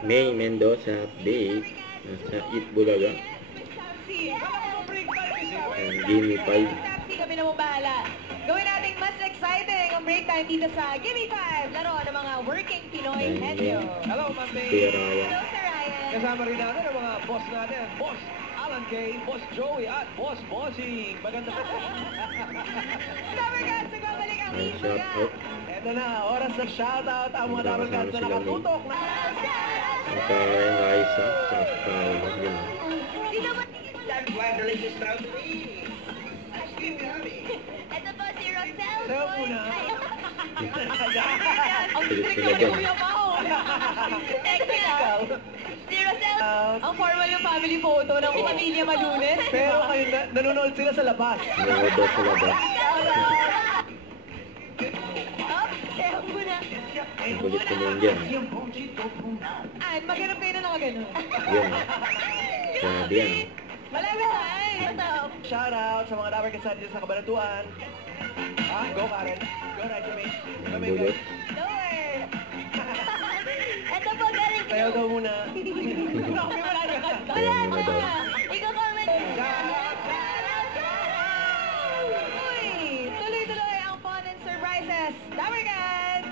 May Mendoza update sa Itbulaga. Gimme 5. Kami na mong bahala. Gawin natin mas exciting ang break time dito sa Gimme 5, laro ng mga working Pinoy henyo. Hello, Ma'am May. Hello, Sir Ryan. Kasama rin natin ang mga boss natin. Boss Alan Kay, Boss Joey, at Boss Bossing. Maganda po. Cover Cats, nagbabalik ang Itbulaga. Eto na, oras ng shoutout ang mga Cover Cats na nakatutok na. Naka-rise up. Yun. Dito ba? Ito po si Rosel. Sayo po na. Ang strict naman ni Kuya Pao. Technical. Si Rosel. Ang formal yung family photo ng pamilya Malunes. Pero kayo, nanonood sila sa labas. Nanonood daw sa labas. Sayo po na. Ang kulit ko naman dyan. An, maghanap kayo na nakagano. Yun. Grabe yan. Malapit na ay. Shoutout sa mga Cover Cats natin sa Kabanatuan. Go Karen. Go Raja May. Go Ang May bulit. guys. Lower. Ito po galing. Sayo daw muna. Grabe, wala na. Kaya mga daw. Iko-comment. Uy, tuloy-tuloy ang fun and surprises. Cover Cats.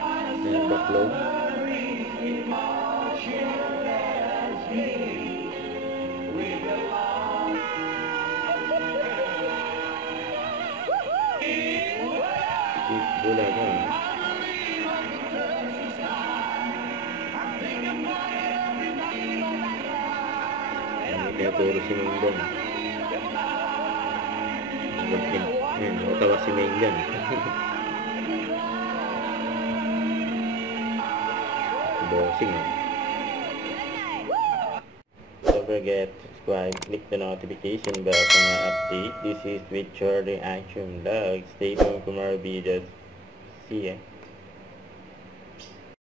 Ayan, backload. Itbulaga. Kaya puro si Ming doon. Ayan, natawa si Ming dyan. Bossing ah. Don't forget to subscribe, click the notification bell for my update. This is with your reaction vlog. Stay tuned for more videos. See ya.